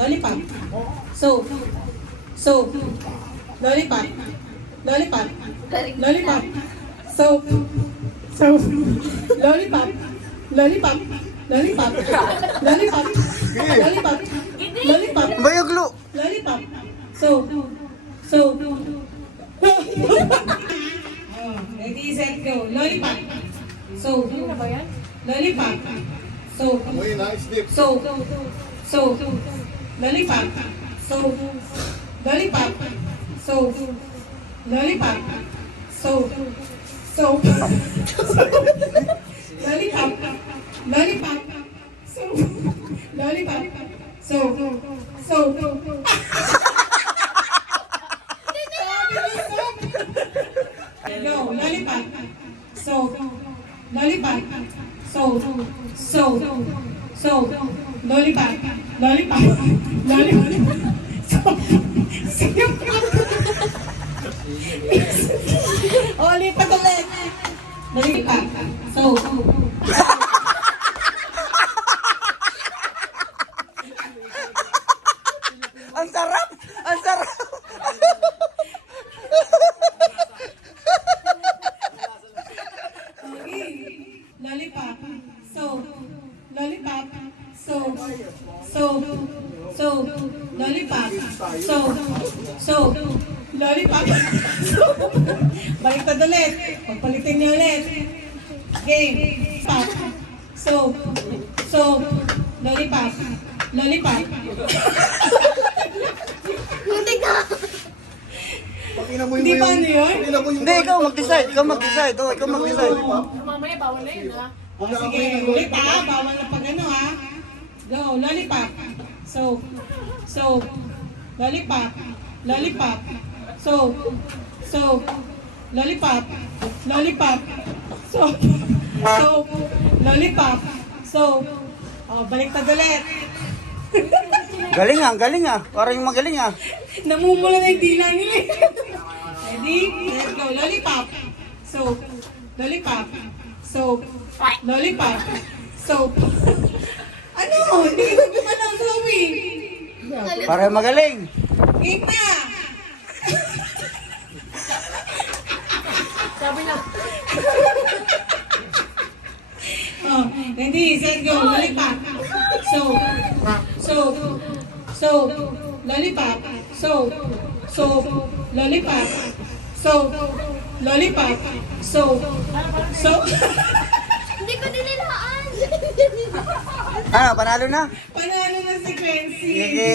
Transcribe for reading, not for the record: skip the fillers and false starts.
lollipop. So, lollipop, lollipop, lollipop. So, lollipop, lollipop, lollipop, lollipop, lollipop, lollipop, Bayaglo. lollipop. So, ready, set, go. Lollipop. So, lollipop. So, lollipop. So, lollipop. So, lollipop. So, lollipop. Lollipop. So, lollipop. So, go, lollipop. So, lollipop. So, lollipop. Lollipop. Lollipop. Oh, lipat ulit. Lollipop. So, Ang sarap! Ang sarap! lollipop. So, lollipop. So, lollipop. So, lollipop. Baliktad ulit. Pagpalitin niyo ulit. Game. Pop. So, lollipop. Lollipop. Hindi pa ano yun? Hindi, ikaw mag-decide. Ikaw mag-decide. Oh, ikaw mag-decide. Mamaya, bawal na yun, ha? Sige, ulit ha. Bawal na pag ano ha. Go, lollipop. So, lollipop. Lollipop. So, lollipop. Lollipop. So, lollipop. So, oh, baliktad ulit. Galing ah. Parang yung magaling ah. Namumula na yung dila nila. Ready? Let's go. Lollipop. So, lollipop. So, lollipop. So, ano? Hindi ko gumalaw, Zoe. Parang magaling. Game na! Sabi na, Oh, ready, set, go. Lollipop. So, lollipop. So, lollipop. So, lollipop. So, hindi ko dinilaan. Ano, panalo na? panalo na si Quincy. Sige.